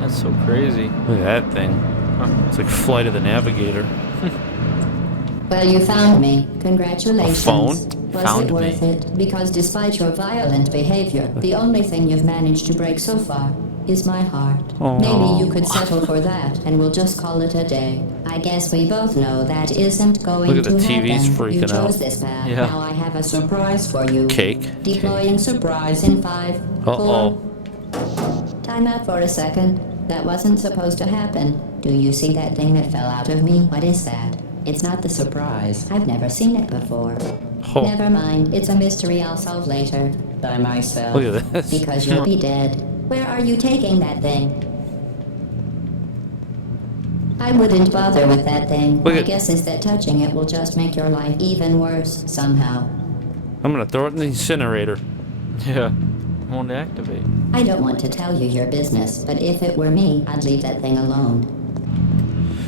That's so crazy. Look at that thing. Huh. It's like Flight of the Navigator. Well, you found me. Congratulations. A phone? Was Found it worth me. it? Because despite your violent behavior, the only thing you've managed to break so far is my heart. Aw. Maybe you could settle for that, and we'll just call it a day. I guess we both know that isn't going Look to at the happen. TV's You freaking chose out. this path. Yeah. Now I have a surprise for you. Cake. Deploying surprise in 5, Uh-oh. 4. Time out for a second. That wasn't supposed to happen. Do you see that thing that fell out of me? What is that? It's not the surprise. I've never seen it before. Oh. Never mind. It's a mystery I'll solve later. By myself. Look at this. Because you'll be dead. Where are you taking that thing? I wouldn't bother with that thing. Look My at- guess is that touching it will just make your life even worse, somehow. I'm gonna throw it in the incinerator. Yeah. Won't activate. I don't want to tell you your business, but if it were me, I'd leave that thing alone.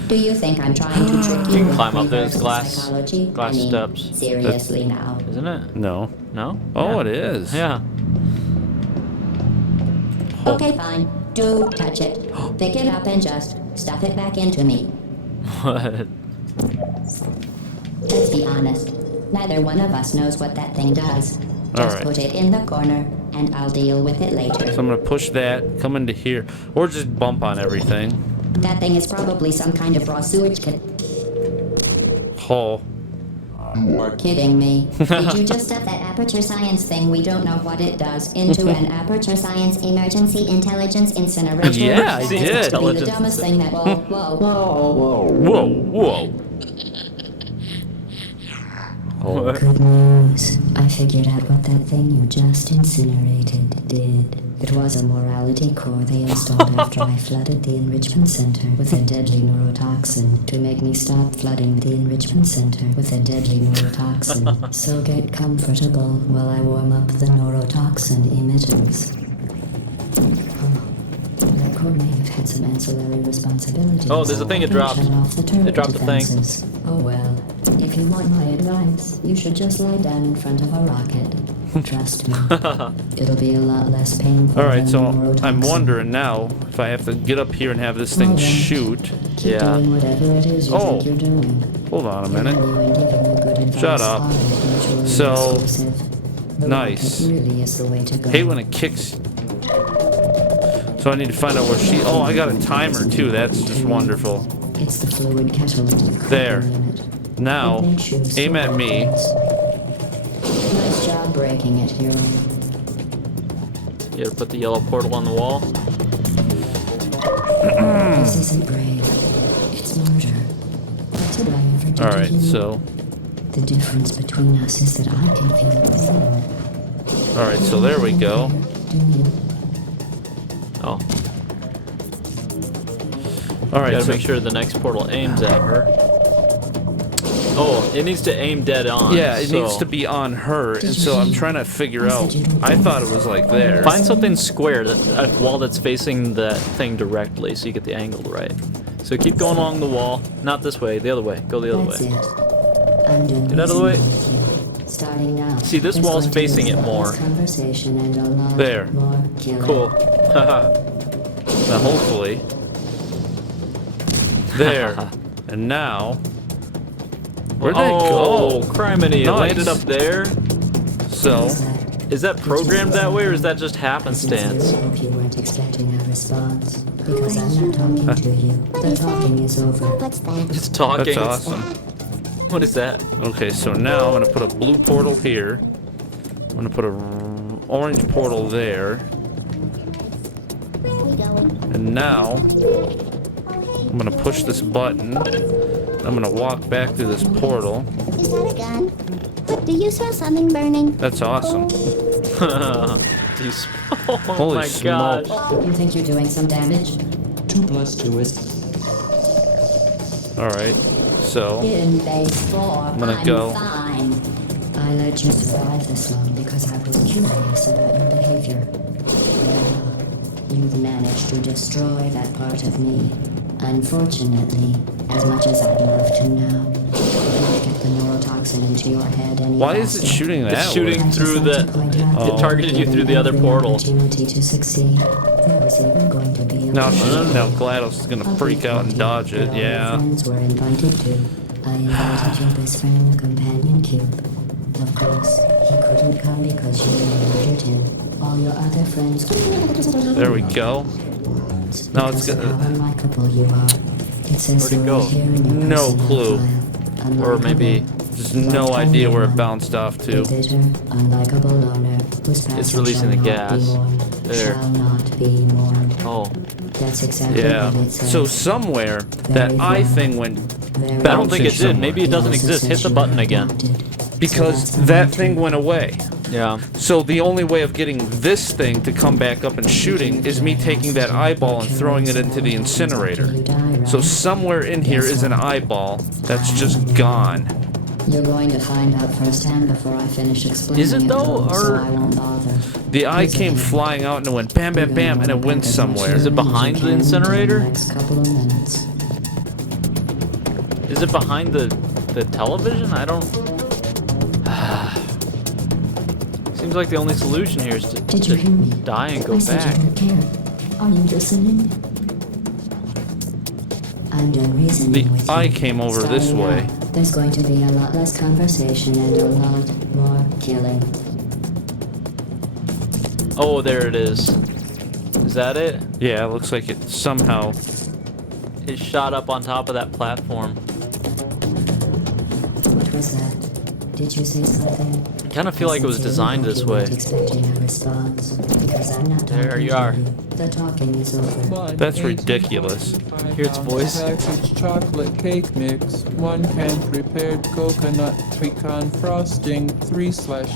Do you think I'm trying to trick you You can with climb up reverse those glass psychology? glass I mean, steps. Seriously now. Isn't it? No. No? Oh, Yeah. it is. Yeah. Oh. Okay, fine. Do touch it. Pick it up and just stuff it back into me. What? Let's be honest. Neither one of us knows what that thing does. Just Alright. put it in the corner, and I'll deal with it later. So I'm gonna push that, come into here, or just bump on everything. That thing is probably some kind of raw sewage Oh. You are kidding me. Did you just stuff that aperture science thing, we don't know what it does, into an aperture science emergency intelligence incinerator? Yeah, I That did. has to be the Intelligence dumbest thing that... Whoa, whoa, whoa. Whoa, whoa. Oh. Good news. I figured out what that thing you just incinerated did. It was a morality core they installed after I flooded the enrichment center with a deadly neurotoxin to make me stop flooding the enrichment center with a deadly neurotoxin. So get comfortable while I warm up the neurotoxin emitters. That core may have had some ancillary responsibilities. Oh, there's a thing it dropped. Shut off the turret It dropped the thing. defenses. Oh well, if you want my advice, you should just lie down in front of a rocket. Trust me, it'll be a lot less painful. Alright, than so neurotoxin. I'm wondering now if I have to get up here and have this thing Alright. shoot. Keep Yeah. doing whatever it is you Oh. think you're doing. Hold on a Giving minute. you and giving you good advice Shut up. are mutually So, exclusive. The nice. rocket really is the way to go. Hate when it kicks. So I need to find out where she... Oh, I got a timer too. That's just wonderful. It's the fluid catalytic There. cooling unit. Now, It makes you aim at me. Nice job breaking it, hero. You gotta put the yellow portal on the wall. This isn't brave. It's murder. What did I ever do to Alright, you? so... The difference between us is that I can feel pain. Alright, so there we go. Do you? Oh. Alright, Gotta so... make sure the next portal aims at her. Oh, it needs to aim dead on. Yeah, it so needs to be on her, and so I'm trying to figure out... I thought it was like there. Find something square, a wall that's facing that thing directly, so you get the angle right. So keep going along the wall. Not this way, the other way. Go the other That's way. it. I'm doing Get out of the way. with you. Starting now. See, this It's wall's going to be facing it a more. Conversation and a lot There. more killing. Cool. Now, hopefully... There. And now... Where'd that Oh, go? criminy, it Nice. landed up there. So... Is that programmed that way, or is that just I happenstance? sincerely hope you weren't expecting a response, because I'm not talking to you. The talking is over. What's that? It's talking. That's awesome. What is that? Okay, so now I'm gonna put a blue portal here. I'm gonna put a orange portal there. Where are we going? And now I'm gonna push this button. I'm gonna walk back through this portal. Is that a gun? Do you smell something burning? That's awesome. Oh Holy my smoke. gosh. You think you're doing some damage? 2 plus 2 is... Alright, so In base 4, I'm gonna go. fine. I let you survive this long because I was curious about your behavior. Well, you've managed to destroy that part of me. Unfortunately, as much as I'd love to now, I can't get the neurotoxin into your head any Why is it faster. shooting that It's shooting way? through the. It targeted you through the other portal. Opportunity to succeed. There was even going to be a Now GLaDOS is gonna freak out and dodge it. All your Yeah. friends were invited to. I invited your best friend, the companion cube. Of course, he couldn't come because you murdered him. All your other friends. There we go. Now it's Because of gonna. how unlikable you are. It says Where'd it you go? are here in your No personnel clue. file. Or maybe There's no idea where it bounced off The to. bitter, unlikable loner whose passing releasing the shall not be gas. mourned, There. Shall not be mourned. Oh, That's exactly Yeah. what it says. So somewhere that eye thing went Very I don't think it somewhere. did. Maybe it doesn't exist. Hit the button again. because that thing went away. Yeah. So the only way of getting this thing to come back up and shooting is me taking that eyeball and throwing it into the incinerator. So somewhere in here is an eyeball that's just gone. You're going to find out firsthand before I finish explaining Is it though, to you, so or- I won't bother. The eye came flying out and it went bam, bam, bam, and it went somewhere. Is it behind the incinerator? Next couple of minutes. Is it behind the television? I don't. Seems like the only solution here is to, Did you hear me? die and go I said back. you don't care. Are you listening? I'm done reasoning The with eye you. came over Starting this way. now, there's going to be a lot less conversation and a lot more killing. Oh, there it is. Is that it? Yeah, it looks like it somehow. It shot up on top of that platform. What was that? Did you say something? I kind of feel like it was designed this way. Expecting a response, because I'm not There talking you to are. The talking is over. That's ridiculous. Hear its voice? Packaged chocolate cake mix, 1 can prepared coconut pecan frosting, 3/4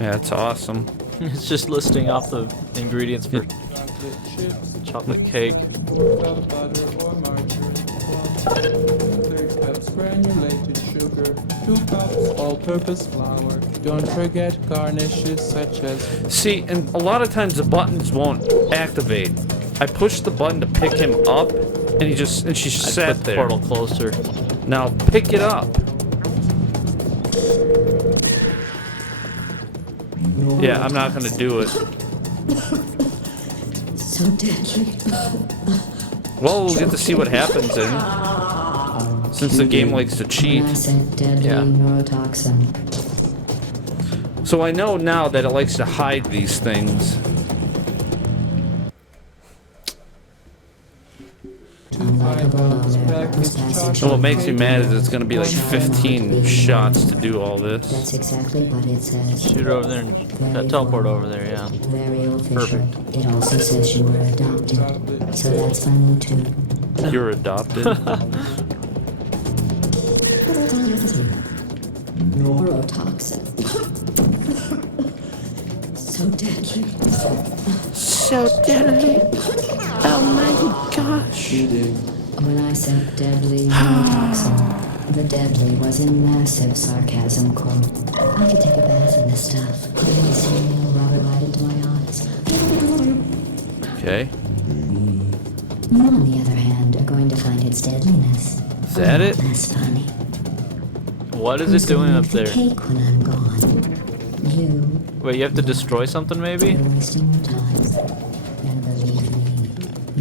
Yeah, it's awesome. It's just listing off the ingredients for chocolate chips, chocolate cake. without butter or margarine, 3 cups granulated sugar, 2 cups all-purpose flour. Don't forget garnishes such as See, and a lot of times the buttons won't activate. I pushed the button to pick him up, and she I just put sat the there. portal closer. Now pick it up. Yeah, I'm not gonna do it. So deadly. Well, we'll get to see what happens then. Since the game likes to cheat. When I said deadly Yeah. neurotoxin. So I know now that it likes to hide these things. Unlikable loner whose passing And shall what makes me not mad be is it's gonna be like mourned. 15 shots to do all this. That's exactly what it says. Shoot over there and teleport over there, yeah. Very official. Perfect. It also says you were adopted. So that's funny too. You're adopted. Neurotoxin. So deadly. So deadly. Oh my gosh. When I said deadly neurotoxin, the deadly was in massive sarcasm quote. I could take a bath in this stuff. Put in cereal, rub it right into my eyes. Okay. You, on the other hand, are going to find its deadliness Is that it? less funny. What is Who's it doing gonna up make the there? cake when I'm gone? You. Wait, you have to destroy something maybe? You're wasting your time. And believe me,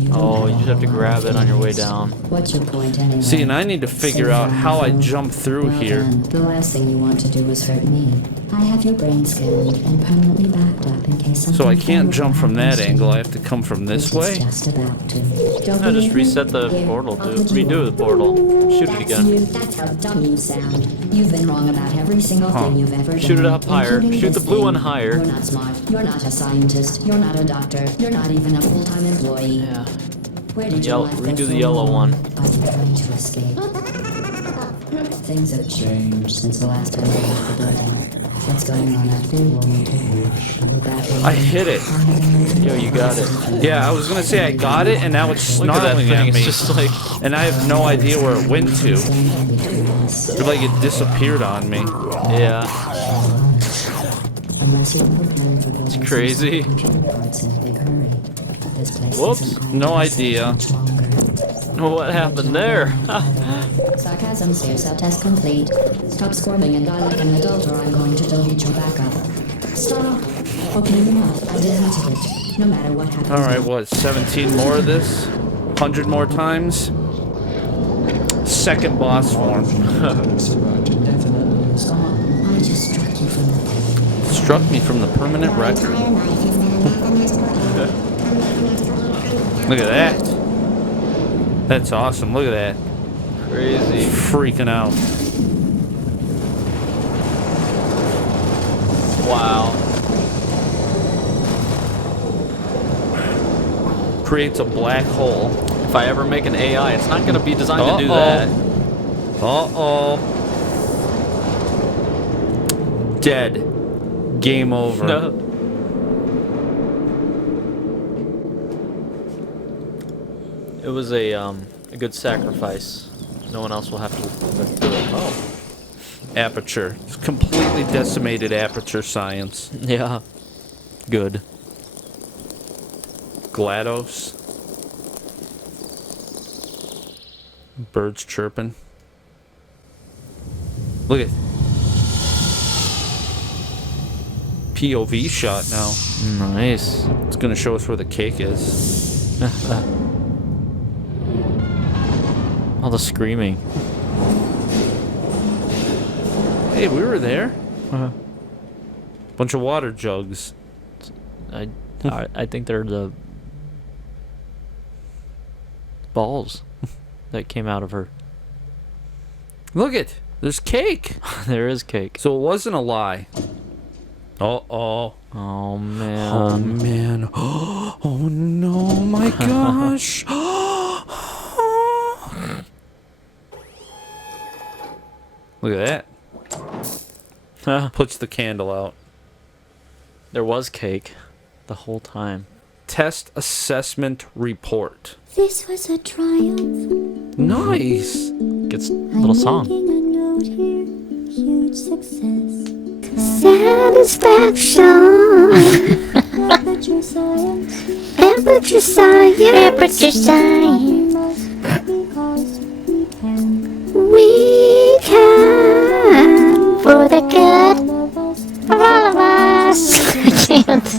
you don't Oh, you have just have to a lot grab of it on your way feelings. down. What's your point anyway? See, and I need to figure out how I jump through Well here. done. The last thing you want to do is hurt me. I have your brain scanned and permanently backed up in case something So I can't terrible jump from that happens to angle. you. I have to come from this Which way. is just about to. Don't No, believe just me? reset the Here, portal, I'll dude. put you Redo on. the portal. Shoot it That's again. you. That's how dumb you sound. You've been wrong about every single thing you've ever done. Shoot it up higher. including Shoot the this blue thing. one higher. You're not smart. You're not a scientist. You're not a doctor. You're not even a full-time employee. Yeah. Where did Yellow- your life go redo the so yellow wrong? one. Are you trying to escape? Things have changed since the last time I left the building. What's going on up there, woman? I hit it. Yo, you got it. Yeah, I was gonna say I got it, and now it's Look at that snarling thing. at It's me. just like. And I have no idea where it went to. It's It's like it disappeared on me. Yeah. Unless you have a plan for building some crazy. computer parts in a big hurry. This place Whoops, isn't going no to last idea. much longer. What happened there? Sarcasm, save self-test complete. Stop squirming and die like an adult or I'm going to delete your backup. Stop! Okay, enough. I deleted it. No matter what happens. Alright, what, 17 more of this? 100 more times? Second boss form. I just struck you from the... Struck me from the permanent record. Look at that. That's awesome. Look at that. Crazy. Freaking out. Wow. Creates a black hole. If I ever make an AI, it's not going to be designed to do that. Uh-oh. Dead. Game over. No. It was a good sacrifice. No one else will have to do it. Oh. Aperture. It's completely decimated aperture science. Yeah. Good. GLaDOS. Birds chirping. Look at POV shot now. Nice. It's gonna show us where the cake is. All the screaming. Hey, we were there. Uh-huh. Bunch of water jugs. I think they're the balls that came out of her. Look it. There's cake. There is cake. So it wasn't a lie. Uh-oh. Oh man. Oh man. Oh no, my gosh. Look at that. Puts the candle out. There was cake the whole time. Test assessment report. This was a triumph. Nice. Gets a little song. Making a note here. Huge success. Satisfaction. Aperture science. Aperture science. Aperture science. Because we can. We can. For the good of all of us. I can't.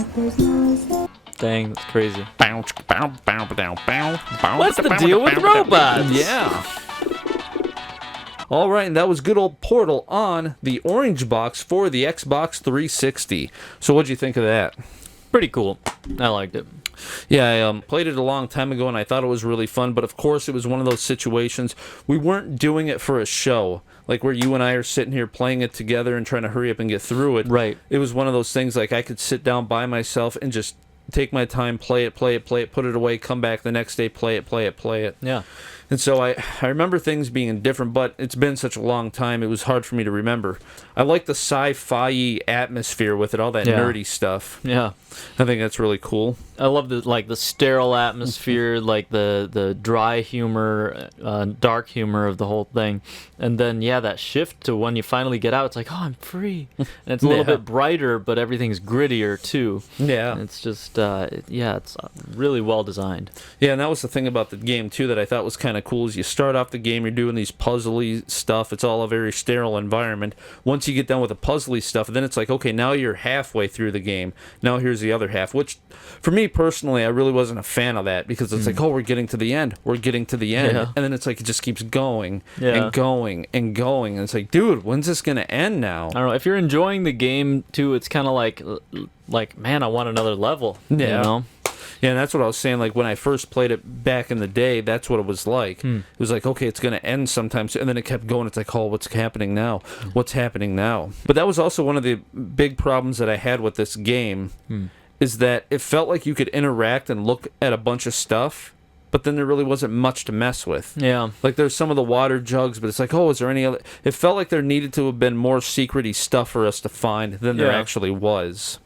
Dang, that's crazy. What's What's the deal with robots? Yeah. All right, and that was good old Portal on the orange box for the Xbox 360. So what'd you think of that? Pretty cool. I liked it. Yeah, I played it a long time ago, and I thought it was really fun. But, of course, it was one of those situations. We weren't doing it for a show, like where you and I are sitting here playing it together and trying to hurry up and get through it. Right. It was one of those things like I could sit down by myself and just take my time, play it, put it away, come back the next day, play it. Yeah. And so I remember things being different, but it's been such a long time, it was hard for me to remember. I like the sci-fi atmosphere with it, all that nerdy stuff. Yeah. I think that's really cool. I love the sterile atmosphere, like the dry humor, dark humor of the whole thing, and then that shift to when you finally get out, it's like, oh, I'm free, and it's a little bit brighter, but everything's grittier too. Yeah, and it's just it's really well designed. Yeah, and that was the thing about the game too that I thought was kind of cool. Is you start off the game, you're doing these puzzly stuff. It's all a very sterile environment. Once you get done with the puzzly stuff, then it's like, okay, now you're halfway through the game. Now here's the other half, which for me personally, I really wasn't a fan of that because it's like, oh, we're getting to the end. And then it's like it just keeps going and going and going. And it's like, dude, when's this going to end now? I don't know. If you're enjoying the game too, it's kind of like, man, I want another level. Yeah. You know? Yeah, and that's what I was saying. Like, when I first played it back in the day, that's what it was like. It was like, okay, it's going to end sometime. And then it kept going. It's like, oh, what's happening now? What's happening now? But that was also one of the big problems that I had with this game, is that it felt like you could interact and look at a bunch of stuff, but then there really wasn't much to mess with. Yeah. Like, there's some of the water jugs, but it's like, oh, is there any other... It felt like there needed to have been more secret-y stuff for us to find than there actually was.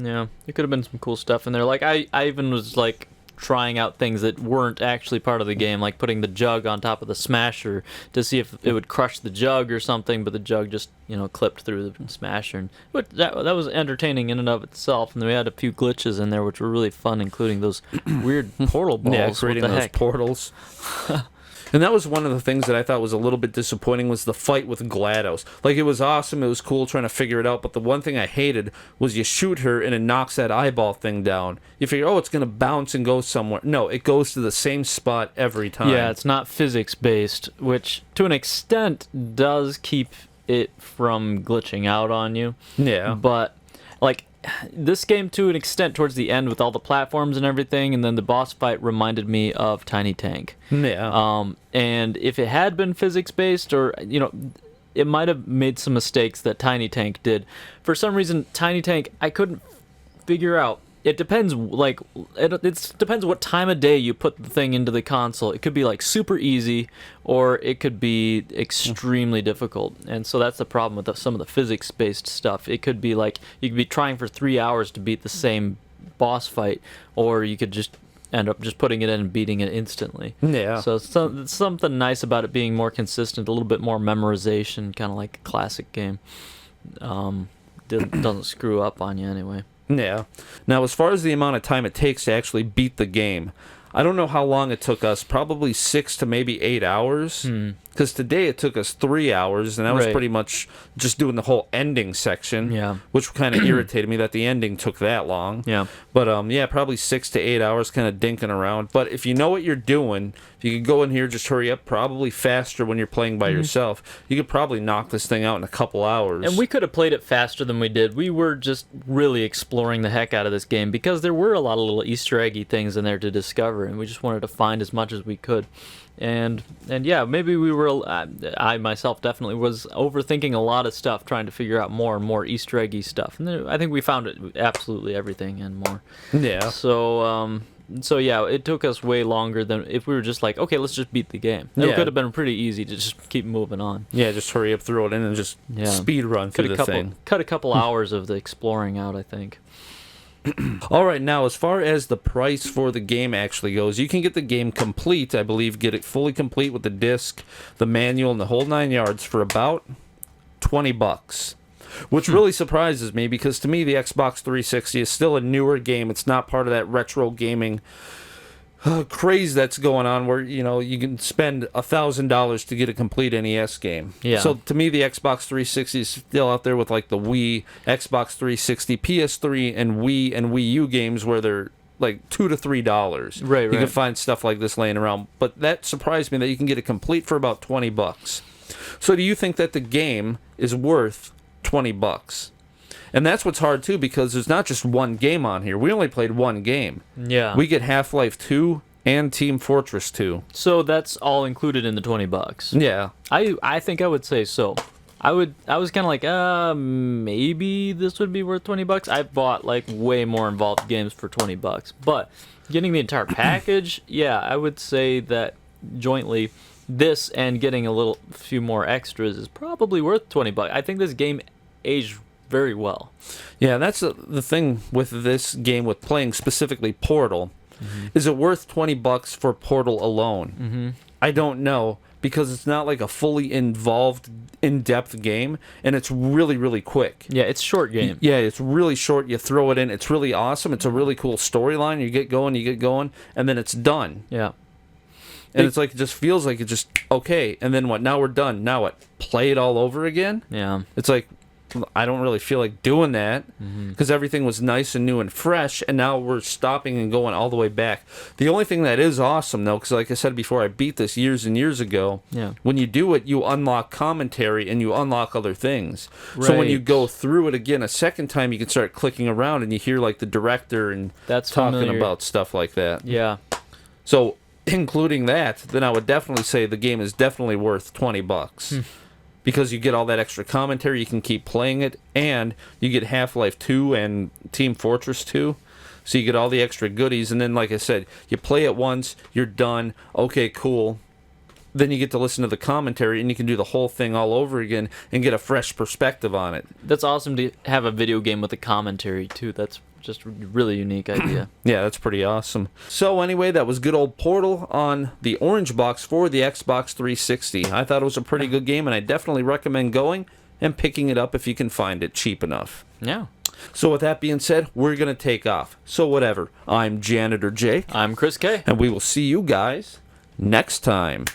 Yeah, there could have been some cool stuff in there. Like, I even was, like, trying out things that weren't actually part of the game, like putting the jug on top of the smasher to see if it would crush the jug or something, but the jug just, clipped through the smasher. And but that was entertaining in and of itself, and we had a few glitches in there which were really fun, including those weird portal balls. Yeah, creating what the those heck? portals. And that was one of the things that I thought was a little bit disappointing was the fight with GLaDOS. Like, it was awesome, it was cool trying to figure it out, but the one thing I hated was you shoot her and it knocks that eyeball thing down. You figure, oh, it's going to bounce and go somewhere. No, it goes to the same spot every time. Yeah, it's not physics-based, which to an extent does keep it from glitching out on you. Yeah. But, like, this game to an extent towards the end with all the platforms and everything, and then the boss fight reminded me of Tiny Tank. Yeah. And if it had been physics-based, or, it might have made some mistakes that Tiny Tank did. For some reason, Tiny Tank, I couldn't figure out. It depends, like, it depends what time of day you put the thing into the console. It could be, like, super easy, or it could be extremely difficult. And so that's the problem with some of the physics-based stuff. It could be, like, you could be trying for 3 hours to beat the same boss fight, or you could just end up just putting it in and beating it instantly. Yeah. So it's something nice about it being more consistent, a little bit more memorization, kind of like a classic game. Doesn't screw up on you anyway. Yeah. Now, as far as the amount of time it takes to actually beat the game, I don't know how long it took us, probably 6 to maybe 8 hours. Because today it took us 3 hours, and that was Right. pretty much just doing the whole ending section, Yeah. which kind of irritated me that the ending took that long. Yeah. But, yeah, probably 6 to 8 hours kind of dinking around. But if you know what you're doing, if you could go in here, just hurry up, probably faster when you're playing by yourself, you could probably knock this thing out in a couple hours. And we could have played it faster than we did. We were just really exploring the heck out of this game because there were a lot of little Easter eggy things in there to discover, and we just wanted to find as much as we could. And yeah, maybe we were, I myself definitely was overthinking a lot of stuff, trying to figure out more and more Easter eggy stuff. And then I think we found absolutely everything and more. Yeah. So yeah, it took us way longer than if we were just like, okay, let's just beat the game. It Yeah. could have been pretty easy to just keep moving on. Yeah, just hurry up, throw it in, and just speed run through the thing. Cut a couple hours of the exploring out, I think. All right, now as far as the price for the game actually goes, you can get the game complete, I believe, get it fully complete with the disc, the manual, and the whole 9 yards for about $20. Which really surprises me because to me the Xbox 360 is still a newer game. It's not part of that retro gaming craze that's going on where you can spend $1,000 to get a complete NES game. Yeah. So to me the Xbox 360 is still out there with like the Wii, Xbox 360, PS3, and Wii U games where they're like $2 to $3. Right. You can find stuff like this laying around, but that surprised me that you can get it complete for about $20. So do you think that the game is worth $20? And that's what's hard too, because there's not just one game on here. We only played one game. Yeah. We get Half-Life 2 and Team Fortress 2. So that's all included in the $20. Yeah. I think I would say so. I was kind of like, maybe this would be worth $20. I've bought like way more involved games for $20, but getting the entire package, yeah, I would say that jointly, this and getting a few more extras is probably worth $20. I think this game aged very well. Yeah, that's the thing with this game, with playing specifically Portal. Is it worth $20 for Portal alone? I don't know, because it's not like a fully involved, in-depth game, and it's really, really quick. Yeah, it's a short game. Yeah, it's really short. You throw it in. It's really awesome. It's a really cool storyline. You get going, and then it's done. Yeah. And it's like, it just feels like it's just, okay, and then what? Now we're done. Now what? Play it all over again? Yeah. It's like, I don't really feel like doing that because everything was nice and new and fresh, and now we're stopping and going all the way back. The only thing that is awesome, though, because like I said before, I beat this years and years ago. Yeah. When you do it, you unlock commentary and you unlock other things. So when you Right. go through it again a second time, you can start clicking around and you hear like the director and That's talking familiar. about stuff like that. Yeah. So including that, then I would definitely say the game is definitely worth $20. Because you get all that extra commentary, you can keep playing it, and you get Half-Life 2 and Team Fortress 2. So you get all the extra goodies, and then, like I said, you play it once, you're done, okay, cool. Then you get to listen to the commentary, and you can do the whole thing all over again and get a fresh perspective on it. That's awesome to have a video game with a commentary, too. That's just really unique idea. Yeah, that's pretty awesome. So anyway, that was good old Portal on the orange box for the Xbox 360. I thought it was a pretty good game, and I definitely recommend going and picking it up if you can find it cheap enough. Yeah. So with that being said, we're going to take off. So whatever. I'm Janitor Jake. I'm Chris K. And we will see you guys next time.